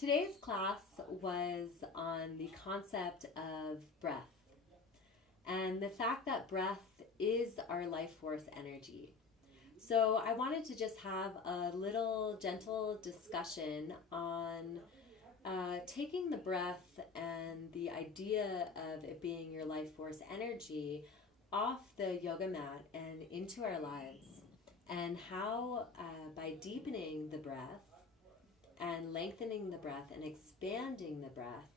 Today's class was on the concept of breath and the fact that breath is our life force energy. So I wanted to just have a little gentle discussion on taking the breath and the idea of it being your life force energy off the yoga mat and into our lives, and how by deepening the breath and lengthening the breath and expanding the breath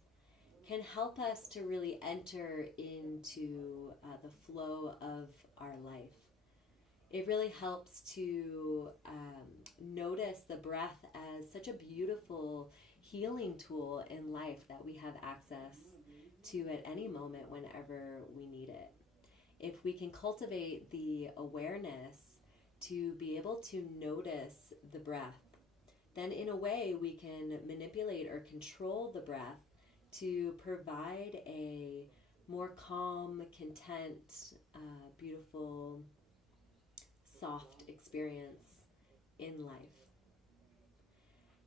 can help us to really enter into the flow of our life. It really helps to notice the breath as such a beautiful healing tool in life that we have access to at any moment whenever we need it. If we can cultivate the awareness to be able to notice the breath, then in a way we can manipulate or control the breath to provide a more calm, content, beautiful, soft experience in life.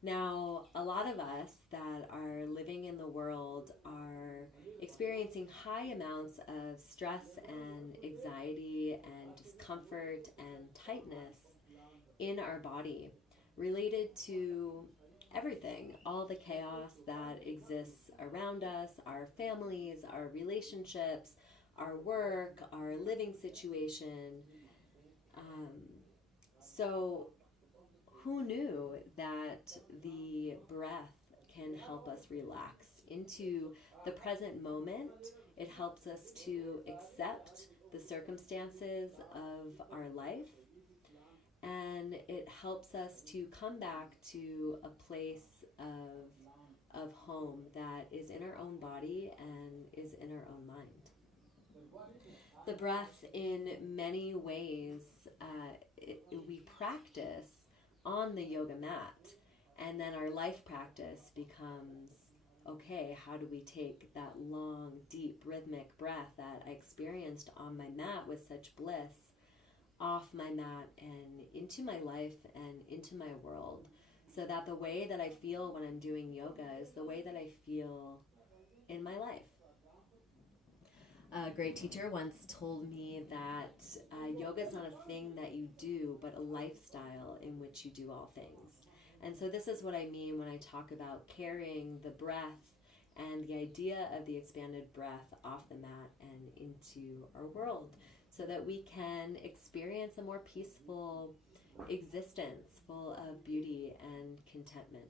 Now, a lot of us that are living in the world are experiencing high amounts of stress and anxiety and discomfort and tightness in our body related to everything, all the chaos that exists around us, our families, our relationships, our work, our living situation. So who knew that the breath can help us relax into the present moment? It helps us to accept the circumstances of our life, and it helps us to come back to a place of home that is in our own body and is in our own mind. The breath, in many ways, we practice on the yoga mat, and then our life practice becomes, okay, how do we take that long, deep, rhythmic breath that I experienced on my mat with such bliss off my mat and into my life and into my world, so that the way that I feel when I'm doing yoga is the way that I feel in my life. A great teacher once told me that yoga is not a thing that you do, but a lifestyle in which you do all things. And so this is what I mean when I talk about carrying the breath and the idea of the expanded breath off the mat and into our world, so that we can experience a more peaceful existence full of beauty and contentment.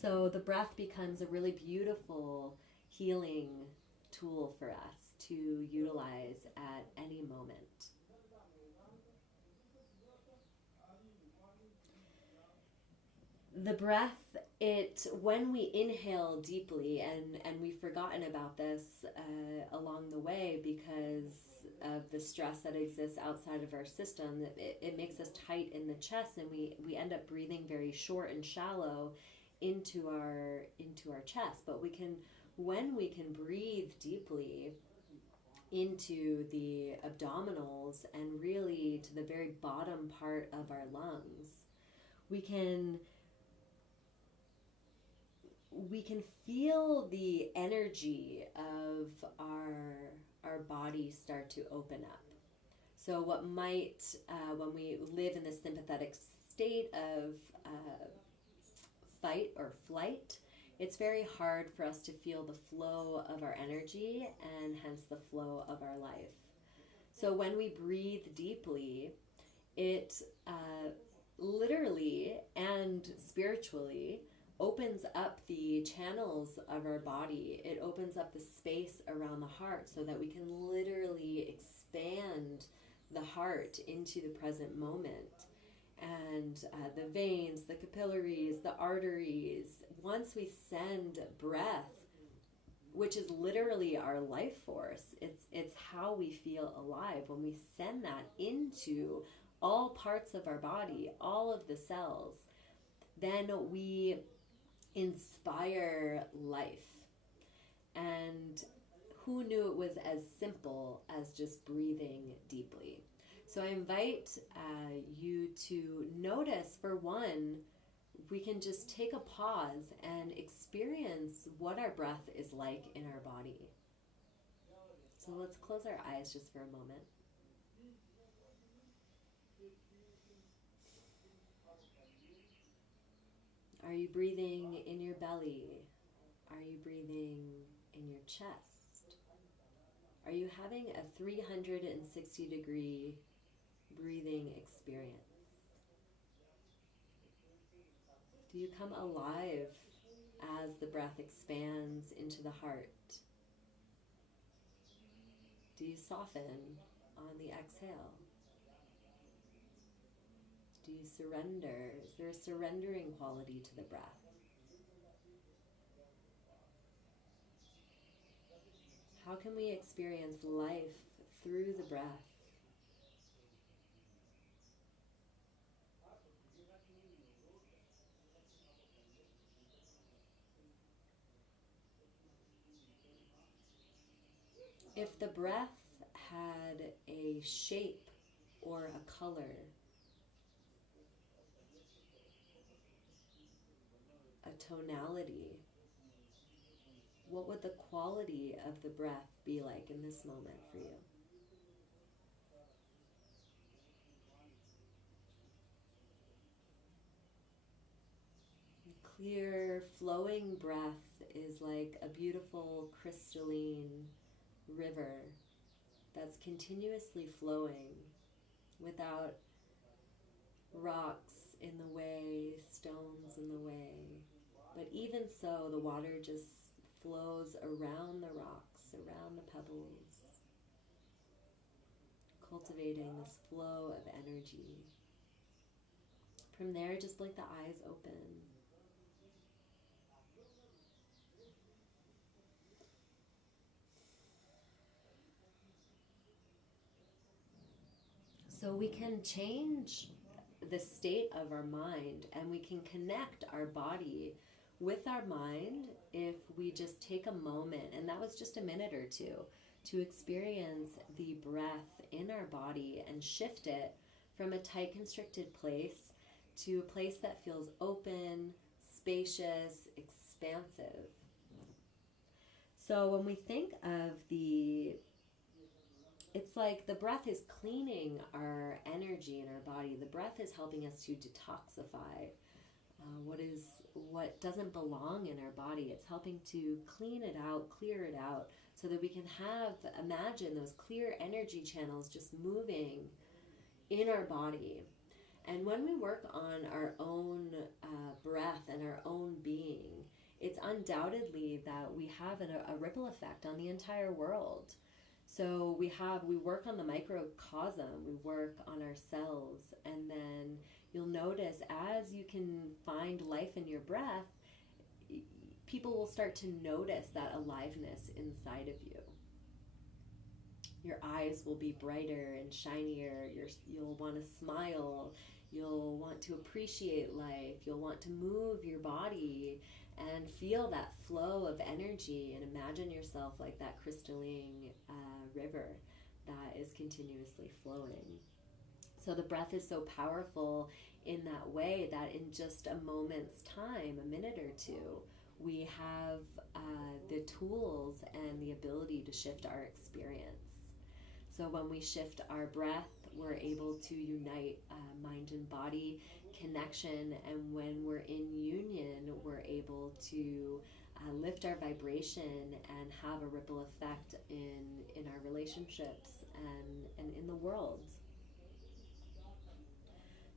So the breath becomes a really beautiful healing tool for us to utilize at any moment. The breath, when we inhale deeply, and we've forgotten about this along the way because of the stress that exists outside of our system, it makes us tight in the chest, and we end up breathing very short and shallow into our chest. But when we can breathe deeply into the abdominals and really to the very bottom part of our lungs, we can feel the energy of our body start to open up. So what might, when we live in this sympathetic state of fight or flight, it's very hard for us to feel the flow of our energy and hence the flow of our life. So when we breathe deeply, it literally and spiritually opens up the channels of our body. It opens up the space around the heart so that we can literally expand the heart into the present moment. And the veins, the capillaries, the arteries, once we send breath, which is literally our life force, it's how we feel alive. When we send that into all parts of our body, all of the cells, then we inspire life. And who knew it was as simple as just breathing deeply? So I invite you to notice, for one, we can just take a pause and experience what our breath is like in our body. So let's close our eyes just for a moment. Are you breathing in your belly? Are you breathing in your chest? Are you having a 360-degree breathing experience? Do you come alive as the breath expands into the heart? Do you soften on the exhale? Do you surrender? Is there a surrendering quality to the breath? How can we experience life through the breath? If the breath had a shape or a color, a tonality, what would the quality of the breath be like in this moment for you? Clear, flowing breath is like a beautiful crystalline river that's continuously flowing without rocks in the way, stones in the way. But even so, the water just flows around the rocks, around the pebbles, cultivating this flow of energy. From there, just blink the eyes open. So we can change the state of our mind, and we can connect our body with our mind if we just take a moment, and that was just a minute or two, to experience the breath in our body and shift it from a tight, constricted place to a place that feels open, spacious, expansive. So when we think of it's like the breath is cleaning our energy in our body. The breath is helping us to detoxify what doesn't belong in our body. It's helping to clean it out, clear it out, so that we can imagine those clear energy channels just moving in our body. And when we work on our own breath and our own being, it's undoubtedly that we have a ripple effect on the entire world. So we work on the microcosm, we work on our cells, and then you'll notice as you can find life in your breath, people will start to notice that aliveness inside of you. Your eyes will be brighter and shinier, you'll want to smile, you'll want to appreciate life, you'll want to move your body and feel that flow of energy, and imagine yourself like that crystalline river that is continuously flowing. So the breath is so powerful in that way that in just a moment's time, a minute or two, we have the tools and the ability to shift our experience. So when we shift our breath, we're able to unite mind and body connection, and when we're in union, we're able to lift our vibration and have a ripple effect in our relationships and in the world.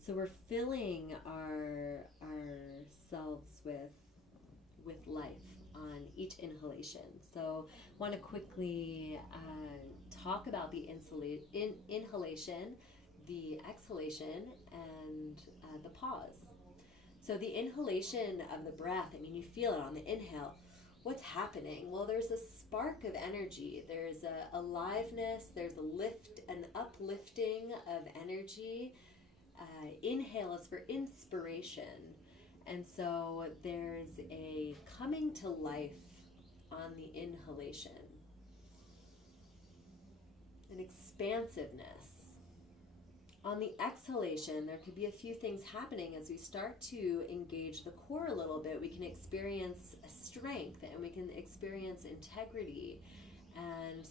So we're filling ourselves with life on each inhalation. So I want to quickly talk about the inhalation, the exhalation, and the pause. So the inhalation of the breath, I mean, you feel it on the inhale. What's happening? Well, there's a spark of energy. There's a aliveness. There's an uplifting of energy. Inhale is for inspiration. And so there's a coming to life on the inhalation. An expansiveness On the exhalation, there could be a few things happening as we start to engage the core a little bit. We can experience strength, and we can experience integrity and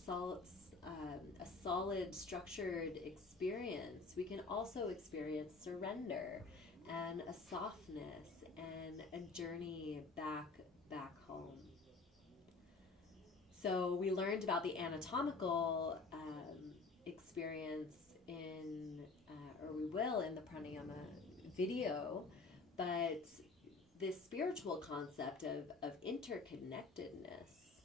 a solid, structured experience. We can also experience surrender and a softness and a journey back home. So we learned about the anatomical experience or we will in the pranayama video, but this spiritual concept of interconnectedness,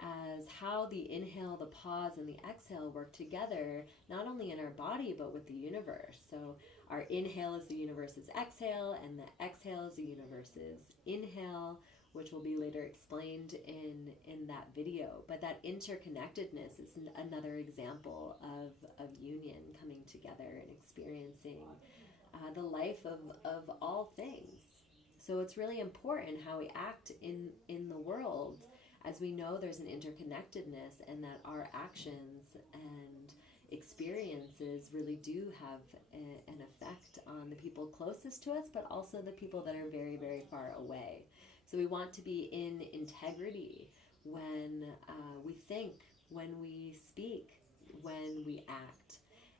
as how the inhale, the pause, and the exhale work together, not only in our body, but with the universe. So our inhale is the universe's exhale, and the exhale is the universe's inhale, which will be later explained in that video. But that interconnectedness is another example of union coming together and experiencing the life of all things. So it's really important how we act in the world, as we know there's an interconnectedness, and that our actions and experiences really do have an effect on the people closest to us, but also the people that are very, very far away. So we want to be in integrity when we think, when we speak, when we act.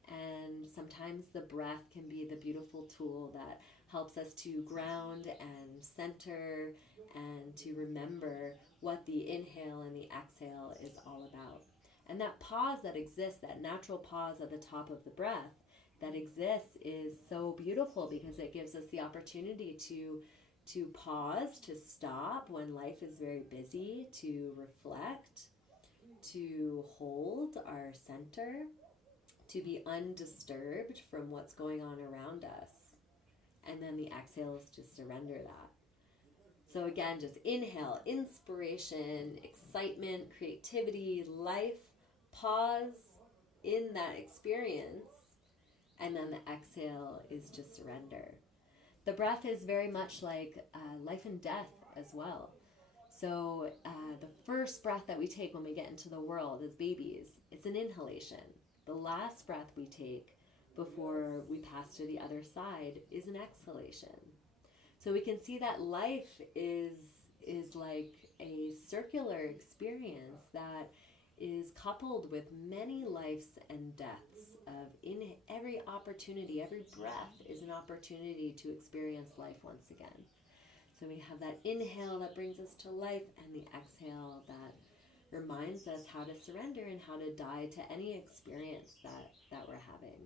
And sometimes the breath can be the beautiful tool that helps us to ground and center and to remember what the inhale and the exhale is all about. And that pause that exists, that natural pause at the top of the breath that exists, is so beautiful because it gives us the opportunity to pause, to stop when life is very busy, to reflect, to hold our center, to be undisturbed from what's going on around us. And then the exhale is to surrender that. So again, just inhale, inspiration, excitement, creativity, life, pause in that experience, and then the exhale is just surrender. The breath is very much like life and death as well. So the first breath that we take when we get into the world as babies, it's an inhalation. The last breath we take before we pass to the other side is an exhalation. So we can see that life is like a circular experience that is coupled with many lives and deaths. In every opportunity, every breath is an opportunity to experience life once again. So we have that inhale that brings us to life, and the exhale that reminds us how to surrender and how to die to any experience that we're having.